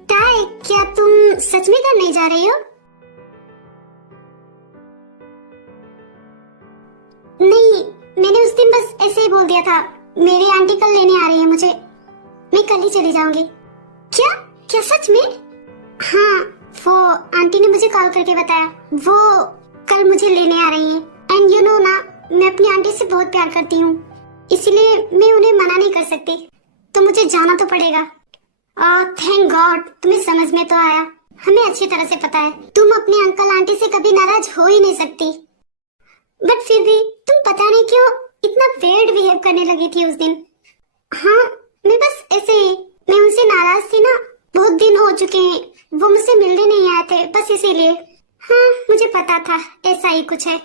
टाई, क्या तुम सच में घर नहीं जा रही हो? नहीं, मैंने उस दिन बस ऐसे ही बोल दिया था। मेरी आंटी कल लेने आ रही है मुझे, मैं कल ही चली जाऊंगी। क्या क्या सच में? हाँ, वो आंटी ने मुझे कॉल करके बताया, वो कल मुझे लेने आ रही हैं। एंड यू नो ना, मैं अपनी आंटी से बहुत प्यार करती हूँ, इसलिए मैं उन्हें मना नहीं कर सकती, तो मुझे जाना तो पड़ेगा। थैंक गॉड तुम्हें समझ में तो आया। हमें अच्छी तरह से पता है तुम अपने अंकल आंटी से कभी नाराज हो ही नहीं सकती, बट फिर भी तुम पता नहीं क्यों इतना वेयर्ड बिहेव करने लगी थी उस दिन। हाँ मैं बस ऐसे ही, मैं उनसे नाराज थी ना, बहुत दिन हो चुके हैं, वो मुझसे मिलने नहीं आए थे, बस इसीलिए। हाँ मुझे पता था ऐसा ही कुछ है।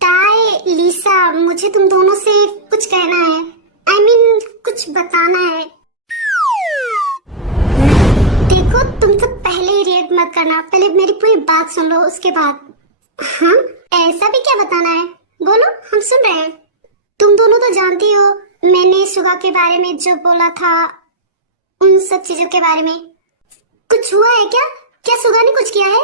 टाई लीसा, मुझे तुम दोनों से कुछ कहना है, I mean, कुछ बताना है। देखो तुम तो पहले ही रिएक्ट मत करना, पहले मेरी पूरी बात सुन लो उसके बाद। हाँ ऐसा भी क्या बताना है, बोलो हम सुन रहे हैं। तुम दोनों तो जानती हो मैंने सुगा के बारे में जो बोला था, उन सब चीजों के बारे में। कुछ हुआ है क्या? क्या सुगा ने कुछ किया है?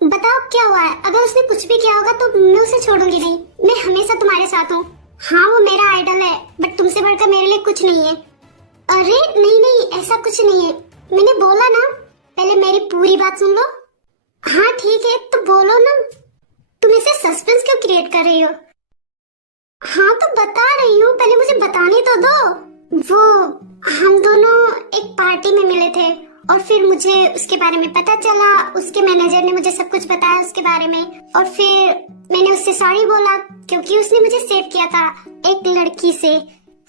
बताओ क्या हुआ है। अगर उसने कुछ भी किया होगा तो मैं उसे छोड़ूंगी नहीं, मैं हमेशा तुम्हारे साथ हूँ। हाँ वो मेरा आइडल है, बट तुमसे बढ़कर मेरे लिए कुछ नहीं है। अरे नहीं नहीं ऐसा कुछ नहीं है, मैंने बोला ना, पहले मेरी पूरी बात सुन लो। हाँ ठीक है तो बोलो ना, तुम ऐसे सस्पेंस क्यों क्रिएट कर रही हो? हाँ तो बता रही हूँ, पहले मुझे बताने तो दो। वो हम दोनों एक पार्टी में मिले थे और फिर मुझे उसके बारे में पता चला, उसके मैनेजर ने मुझे सब कुछ बताया उसके बारे में, और फिर मैंने उससे सॉरी बोला क्योंकि उसने मुझे सेव किया था एक लड़की से।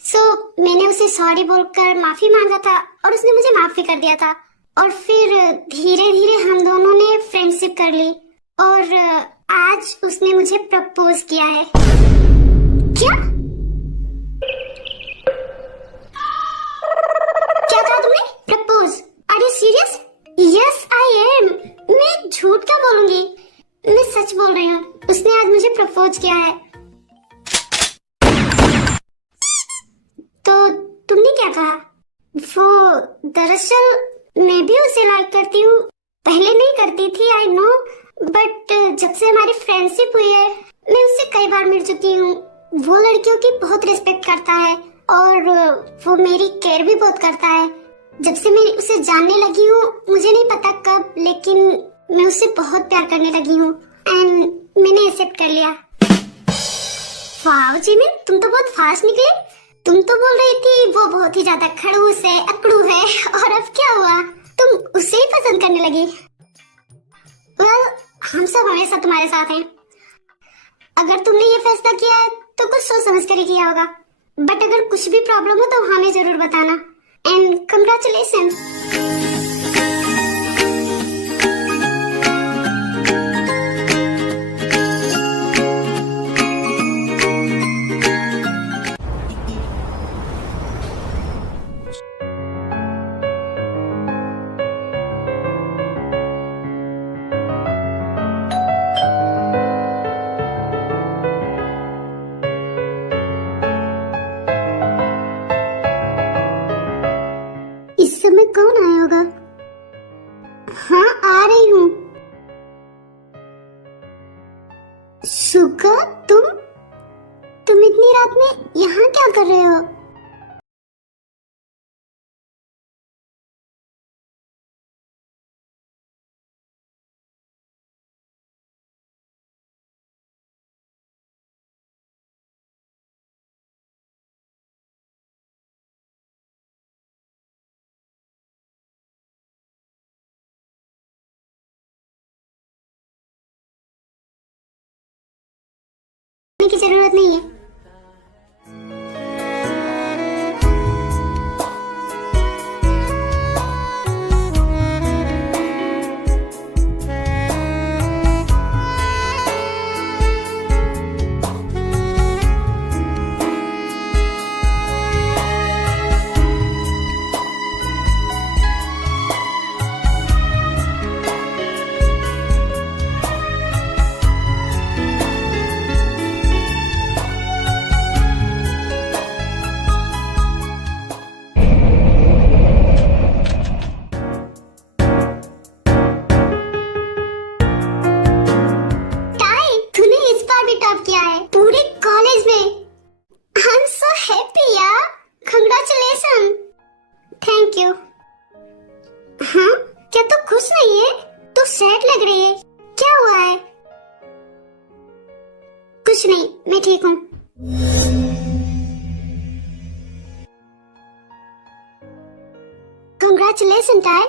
सो मैंने उसे सॉरी बोलकर माफी मांगा था और उसने मुझे माफ भी कर दिया था, और फिर धीरे धीरे हम दोनों ने फ्रेंडशिप कर ली और आज उसने मुझे प्रपोज किया है। क्या क्या कहा तुमने? Propose? Are you serious? Yes I am. मैं झूठ क्या बोलूंगी, मैं सच बोल रही हूँ, उसने आज मुझे प्रपोज किया है। तो तुमने क्या कहा? वो दरअसल मैं भी उसे लाइक करती हूँ, पहले नहीं करती थी आई नो, बट जब से हमारी फ्रेंडशिप हुई है मैं उससे कई बार मिल चुकी हूँ। वो लड़कियों की बहुत रिस्पेक्ट करता है और वो मेरी केयर भी बहुत करता है। जब से मैं उसे जानने लगी हूँ, मुझे नहीं पता कब, लेकिन मैं उससे बहुत प्यार करने लगी हूँ एंड मैंने एक्सेप्ट कर लिया। वाह जिमिन तुम तो बहुत फास्ट निकले। तुम तो बोल रही थी वो बहुत ही ज्यादा खड़ूस है, अकड़ू है, और अब क्या हुआ, तुम उसे ही पसंद करने लगी? वेल हम सब हमेशा तुम्हारे साथ हैं। अगर तुमने ये फैसला किया है तो कुछ सोच समझ कर ही किया होगा, बट अगर कुछ भी प्रॉब्लम हो तो हमें जरूर बताना एंड कंग्रेचुलेशन। इस समय कौन आया होगा? हाँ आ रही हूँ। सुगा तुम इतनी रात में यहाँ क्या कर रहे हो? की जरूरत नहीं है। कुछ नहीं, मैं ठीक हूँ। कंग्रेचुलेशन टाय,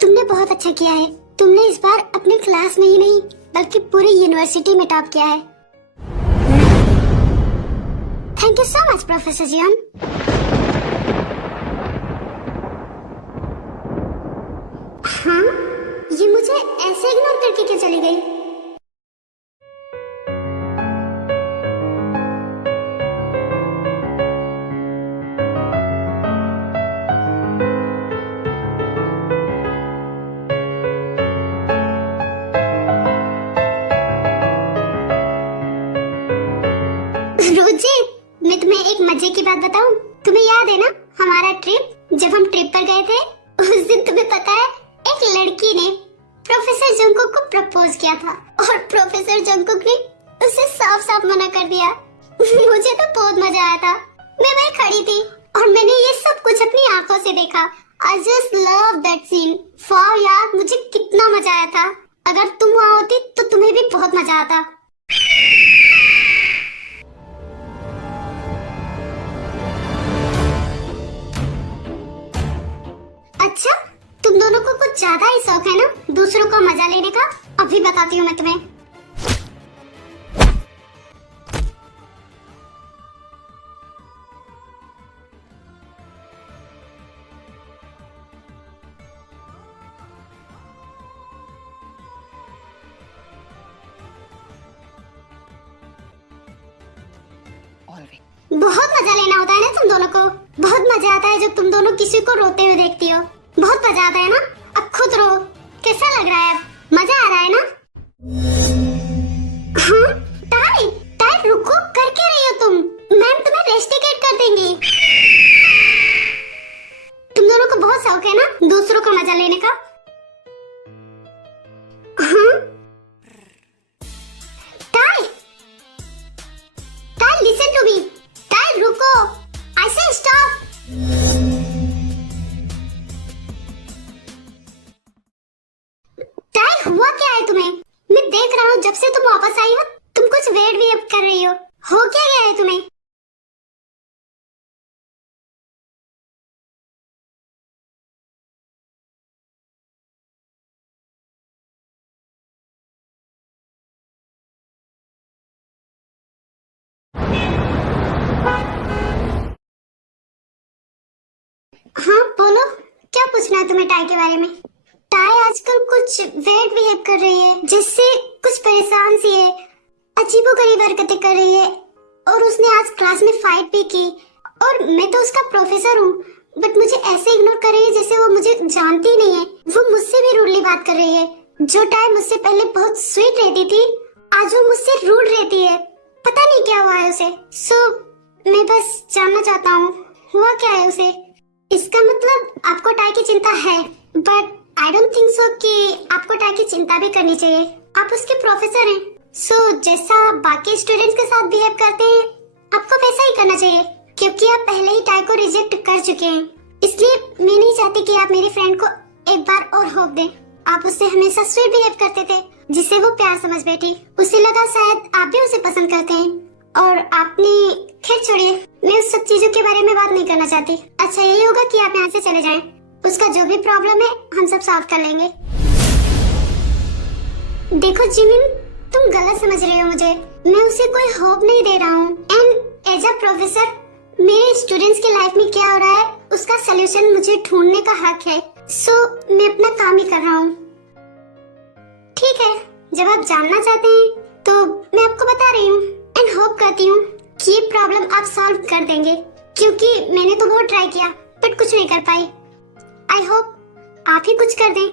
तुमने बहुत अच्छा किया है। तुमने इस बार अपने क्लास में ही नहीं बल्कि पूरी यूनिवर्सिटी में टॉप किया है। Thank you so much professor Jeon. हाँ, ये मुझे ऐसे इग्नोर करके क्यों चली गई? रोजी, मैं तुम्हें एक मजे की बात बताऊं? तुम्हें याद है ना हमारा ट्रिप? जब हम ट्रिप पर गए थे उस दिन तुम्हें पता है एक लड़की ने प्रोफेसर जंगकुक को प्रपोज किया था और प्रोफेसर जंगकुक ने उसे साफ साफ मना कर दिया। मुझे तो बहुत मजा आया था। मैं वहीं खड़ी थी और मैंने ये सब कुछ अपनी आंखों से देखा। I just love that scene। वाह यार, मुझे कितना मजा आया था। अगर तुम वहाँ होती तो तुम्हें भी बहुत मजा आता। अच्छा, तुम दोनों को कुछ ज्यादा ही शौक है ना दूसरों को मजा लेने का? अभी बताती हूँ मैं तुम्हें। बहुत मजा लेना होता है ना तुम दोनों को। बहुत मजा आता है जब तुम दोनों किसी को रोते हुए देखती हो। बहुत मजा आता है ना? अब खुद रो। कैसा लग रहा है? अब मजा आ रहा है ना? हाँ, टाई, टाई रुको, कर क्या रही हो तुम? मैम तुम्हें रेस्टिकेट कर देंगी। तुम दोनों को बहुत शौक है ना दूसरों का मजा लेने का? हाँ? टाई, टाई लिसन टू मी। टाई रुको, आई से स्टॉप। टाई हुआ क्या है तुम्हें? मैं देख रहा हूँ जब से तुम वापस आई हो तुम कुछ वेट भी अप कर रही हो क्या गया है तुम्हें? हाँ बोलो, क्या पूछना है तुम्हें टाई के बारे में? टाई आजकल कुछ वेट बिहेव कर रही है, जिससे कुछ परेशान सी है, अजीबोगरीब हरकतें कर रही है और उसने आज क्लास में फाइट भी की। और मैं तो उसका प्रोफेसर हूँ बट मुझे ऐसे इग्नोर कर रही है जैसे वो मुझे जानती ही नहीं है। वो मुझसे भी रूडली बात कर रही है। जो टाई मुझसे पहले बहुत स्वीट रहती थी आज वो मुझसे रूड रहती है। पता नहीं क्या हुआ है उसे। मैं बस जानना चाहता हूँ हुआ क्या है उसे। इसका मतलब आपको टाई की चिंता है but I don't think so कि आपको टाई की चिंता भी करनी चाहिए। आप उसके प्रोफेसर हैं। जैसा बाकी स्टूडेंट्स के साथ बिहेव करते हैं आपको वैसा ही करना चाहिए क्योंकि आप पहले ही टाई को रिजेक्ट कर चुके हैं। इसलिए मैं नहीं चाहती कि आप मेरी फ्रेंड को एक बार और होप दें। आप उससे हमेशा स्वीट बिहेव करते थे जिसे वो प्यार समझ बैठी। उसे लगा शायद आप भी उसे पसंद करते हैं और आपने। खैर छोड़िए, मैं उस सब चीजों के बारे में बात नहीं करना चाहती। अच्छा यही होगा कि आप यहाँ से चले जाएं। उसका जो भी प्रॉब्लम है हम सब सॉल्व कर लेंगे। देखो जिमिन, तुम गलत समझ रहे हो मुझे। मैं उसे कोई होप नहीं दे रहा हूँ एंड एज अ प्रोफेसर मेरे स्टूडेंट्स के लाइफ में क्या हो रहा है उसका सोल्यूशन मुझे ढूंढने का हक है। मैं अपना काम ही कर रहा हूँ। ठीक है, जब आप जानना चाहते हैं तो मैं आपको बता रही हूँ एंड होप करती हूँ कि ये प्रॉब्लम आप सॉल्व कर देंगे क्योंकि मैंने तो बहुत ट्राई किया बट कुछ नहीं कर पाई। आई होप आप ही कुछ कर दें।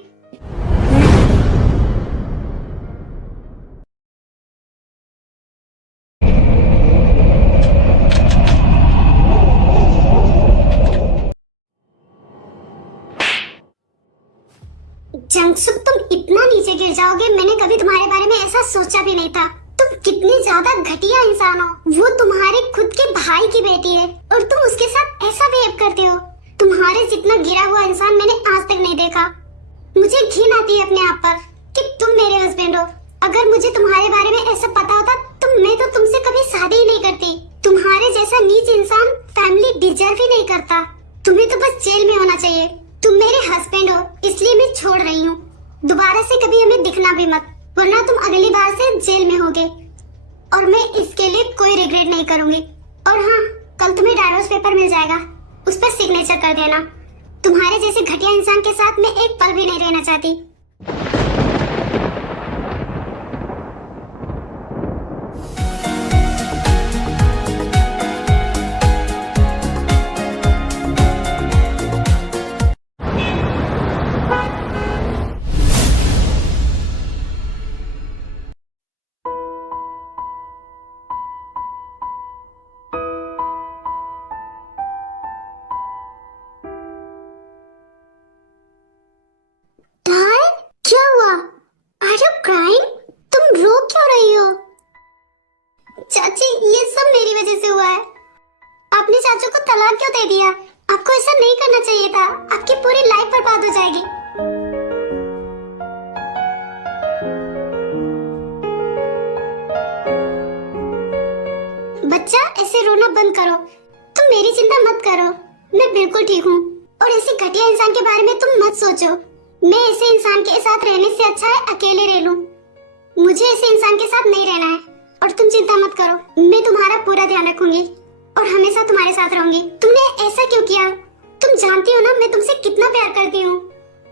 जंगसुक, तुम इतना नीचे गिर जाओगे मैंने कभी तुम्हारे बारे में ऐसा सोचा भी नहीं था। तुम कितने ज्यादा घटिया इंसान हो। वो तुम्हारे खुद के भाई की बेटी है और तुम उसके साथ ऐसा बिहेव करते हो। तुम्हारे जितना गिरा हुआ इंसान मैंने आज तक नहीं देखा। मुझे घिन आती है अपने आप पर कि तुम मेरे हस्बैंड हो। अगर मुझे तुम्हारे बारे में ऐसा पता होता तो मैं तो तुमसे कभी डिजर्व ही नहीं करता। तुम्हें तो बस जेल में होना चाहिए। तुम मेरे हस्बैंड हो, इसलिए मैं छोड़ रही हूँ। दोबारा से कभी हमें दिखना भी मत, वरना तुम अगली बार से जेल में होगे। और मैं इसके लिए कोई रिग्रेट नहीं करूंगी। और हाँ, कल तुम्हें डाइवोर्स पेपर मिल जाएगा, उस पर सिग्नेचर कर देना। तुम्हारे जैसे घटिया इंसान के साथ मैं एक पल भी नहीं रहना चाहती। तार, क्या हुआ? Are you crying? तुम रो क्यों रही हो? चाची, ये सब मेरी वजह से हुआ है। आपने चाचू को तलाक क्यों दे दिया? आपको ऐसा नहीं करना चाहिए था। आपकी पूरी लाइफ बर्बाद हो जाएगी। बच्चा, ऐसे रोना बंद करो। तुम मेरी चिंता मत करो, मैं बिल्कुल ठीक हूँ। और ऐसे घटिया इंसान के बारे में तुम मत सोचो। मैं ऐसे इंसान के साथ रहने से अच्छा है अकेले रह लूं। मुझे ऐसे इंसान के साथ नहीं रहना है। और तुम चिंता मत करो, मैं तुम्हारा पूरा ध्यान रखूंगी और हमेशा तुम्हारे साथ रहूंगी। तुमने ऐसा क्यों किया? तुम जानती हो ना मैं तुमसे कितना प्यार करती हूँ।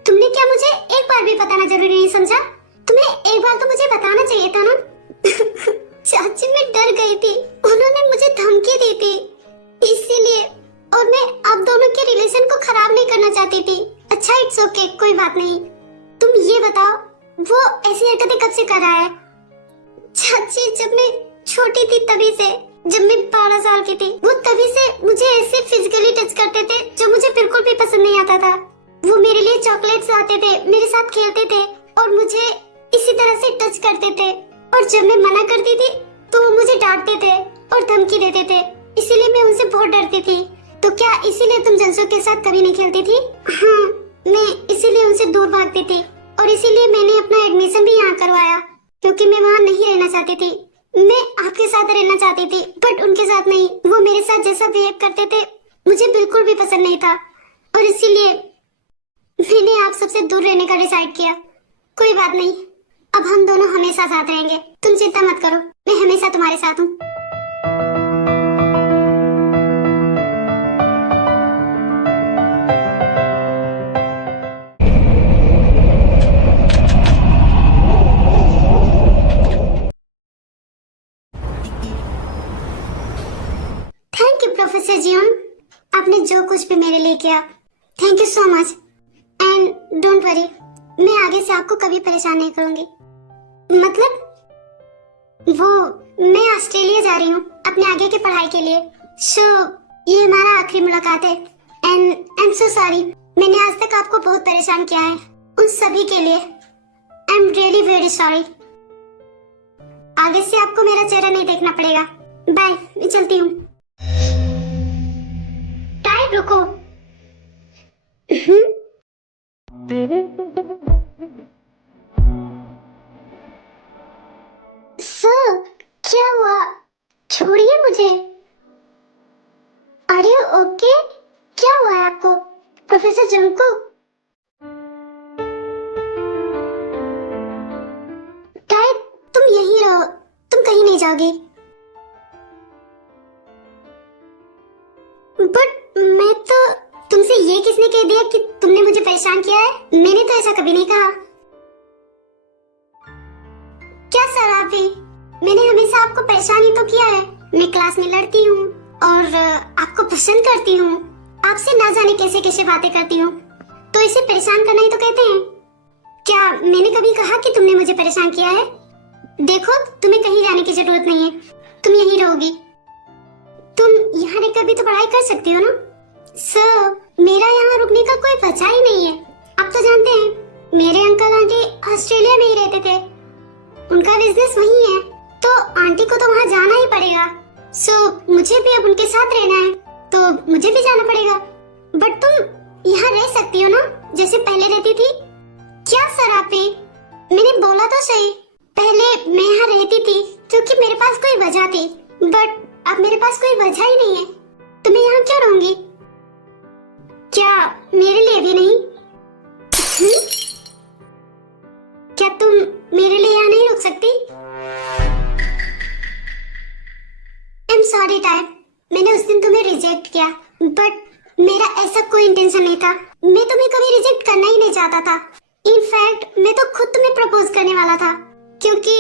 तुमने क्या मुझे एक बार भी बताना जरूरी नहीं समझा? तुम्हें एक बार तो मुझे बताना चाहिए था ना। चाची, मैं डर गई थी, उन्होंने मुझे धमकी दी थी, इसीलिए। और मैं आप दोनों के रिलेशन को खराब नहीं करना चाहती थी। अच्छा, इट्स ओके, कोई बात नहीं। तुम ये बताओ, वो ऐसी हरकतें कब से कर रहा है? चाची, जब मैं छोटी थी तभी से, जब मैं 12 साल की थी, वो तभी से मुझे ऐसे फिजिकली टच करते थे जो मुझे बिल्कुल भी पसंद नहीं आता था। वो मेरे लिए चॉकलेट्स लाते थे, मेरे साथ खेलते थे और मुझे इसी तरह से टच करते थे। और जब मैं मना करती थी तो वो मुझे डांटते थे और धमकी देते थे, इसीलिए मैं उनसे बहुत डरती थी। तो क्या इसीलिए तुम जनसों के साथ कभी नहीं खेलती थी? हाँ, मैं इसीलिए उनसे दूर भागती थी और इसीलिए मैंने अपना एडमिशन भी यहाँ करवाया, क्योंकि मैं वहाँ नहीं रहना चाहती थी। मैं आपके साथ रहना चाहती थी, बट उनके साथ नहीं। वो मेरे साथ जैसा बिहेव करते थे मुझे बिल्कुल भी पसंद नहीं था और इसीलिए मैंने आप सबसे दूर रहने का डिसाइड किया। कोई बात नहीं, अब हम दोनों हमेशा साथ रहेंगे। तुम चिंता मत करो, मैं हमेशा तुम्हारे साथ हूँ। थैंक यू प्रोफेसर जियोन, आपने जो कुछ भी मेरे लिए किया, thank you so much. And don't worry, मैं आगे से आपको कभी परेशान नहीं करूंगी। मतलब वो, मैं ऑस्ट्रेलिया जा रही हूँ अपने आगे की पढ़ाई के लिए। सो ये हमारा आखिरी मुलाकात है and I am so sorry, मैंने आज तक आपको बहुत परेशान किया है। उन सभी के लिए I am really very sorry. आगे से आपको मेरा चेहरा नहीं देखना पड़ेगा। बाय, मैं चलती हूँ। टाइम रुको। सर, क्या हुआ? छोड़िए मुझे। Are you okay? क्या हुआ है आपको? प्रोफेसर जंको, टाइम, तुम यहीं रहो, तुम कहीं नहीं जाओगी। बट मैं तो, तुमसे ये किसने कह दिया कि तुमने मुझे परेशान किया है? मैंने तो ऐसा कभी नहीं कहा। क्या सर आप भी? मैंने हमेशा आपको परेशान ही तो किया है। मैं क्लास में लड़ती हूँ और आपको पसंद करती हूँ, आपसे ना जाने कैसे कैसे बातें करती हूँ, तो इसे परेशान करना ही तो कहते हैं। क्या मैंने कभी कहा कि तुमने मुझे परेशान किया है? देखो, तुम्हें कहीं जाने की जरूरत नहीं है, तुम यहीं रहोगी। तुम यहाँ रहकर भी तो पढ़ाई कर सकती हो ना? सर, मेरा यहाँ रुकने का कोई वजह ही नहीं है। आप तो जानते हैं, मेरे अंकल आंटी ऑस्ट्रेलिया में ही रहते थे, उनका बिजनेस वही है, तो आंटी को तो वहाँ जाना ही पड़ेगा। सो मुझे भी अब उनके साथ रहना है, तो मुझे भी जाना पड़ेगा। बट तुम यहाँ रह सकती हो ना, जैसे पहले रहती थी? क्या सर आप भी? मैंने बोला तो सही, पहले मैं यहाँ रहती थी क्योंकि मेरे पास कोई वजह थी, बट अब मेरे पास कोई वजह ही नहीं है। तो मैं यहाँ क्यों रहूंगी? क्या मेरे लिए भी नहीं? क्या तुम मेरे लिए यहाँ नहीं रुक सकती? आई एम सॉरी टाइम, मैंने उस दिन तुम्हें रिजेक्ट किया, बट मेरा ऐसा कोई इंटेंशन नहीं था। मैं तुम्हें कभी रिजेक्ट करना ही नहीं चाहता था। इनफैक्ट मैं तो खुद तुम्हें प्रपोज करने वाला था, क्योंकि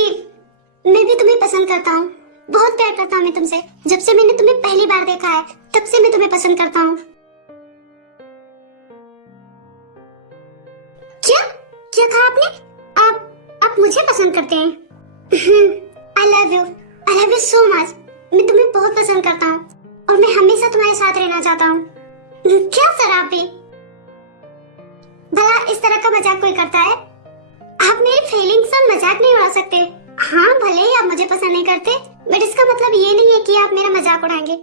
मैं भी तुम्हें पसंद करता हूँ, बहुत प्यार करता हूँ मैं तुमसे। जब से मैंने तुम्हें पहली बार देखा है, तब से मैं तुम्हें पसंद करता हूँ। क्या क्या कहा आपने? आप मुझे पसंद करते हैं? आई लव यू सो मच। मैं तुम्हें बहुत पसंद करता हूँ और मैं हमेशा तुम्हारे साथ रहना चाहता हूँ। क्या सर आप भी? भला इस तरह का मजाक कोई करता है? आप मेरी फीलिंग्स का मजाक नहीं उड़ा सकते। हाँ भले ही आप मुझे पसंद नहीं करते, बट इसका मतलब ये नहीं है कि आप मेरा मजाक उड़ाएंगे।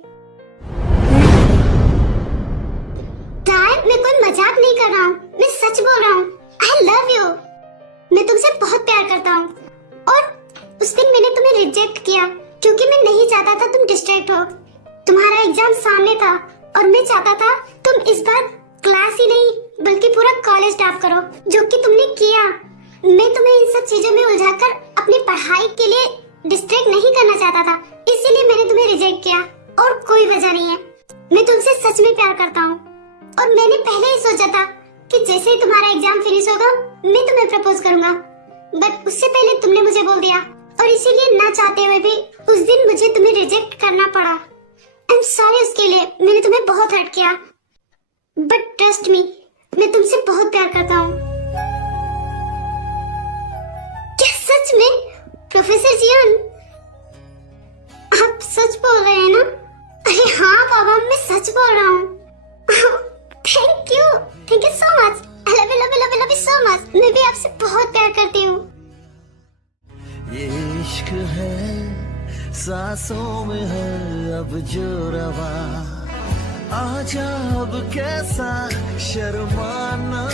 मैं कोई मजाक नहीं कर रहा हूँ, मैं सच बोल रहा हूँ। I love you. मैं तुमसे बहुत प्यार करता हूँ और उस दिन मैंने तुम्हें रिजेक्ट किया क्योंकि मैं नहीं चाहता था तुम डिस्ट्रैक्ट हो। तुम्हारा एग्जाम सामने था और मैं चाहता था तुम इस बार क्लास ही नहीं बल्कि पूरा कॉलेज टॉप करो, जो कि तुमने किया। मैं तुम्हें इन सब चीजों में उलझाकर अपनी पढ़ाई के लिए डिस्ट्रैक्ट नहीं करना चाहता था, इसीलिए मैंने तुम्हें रिजेक्ट किया और कोई वजह नहीं है। मैं तुमसे सच में प्यार करता हूँ और मैंने पहले ही सोचा था कि जैसे ही तुम्हारा एग्जाम फिनिश होगा मैं तुम्हें प्रपोज करूंगा, बट उससे पहले तुमने मुझे बोल दिया और इसीलिए ना चाहते हुए भी उस दिन मुझे तुम्हें रिजेक्ट करना पड़ा। आई एम सॉरी उसके लिए, मैंने तुम्हें बहुत हर्ट किया, बट ट्रस्ट मी, मैं तुमसे बहुत प्यार करता हूँ। क्या सच में? प्रोफेसर जियान, आप सच बोल रहे हैं ना? अरे हाँ बाबा, मैं सच बोल रहा हूँ। Thank you so much. I love you so much. मैं भी आपसे बहुत प्यार करती हूँ। ये इश्क है सांसों में है अब जो रवा, आजा अब कैसा शर्माना।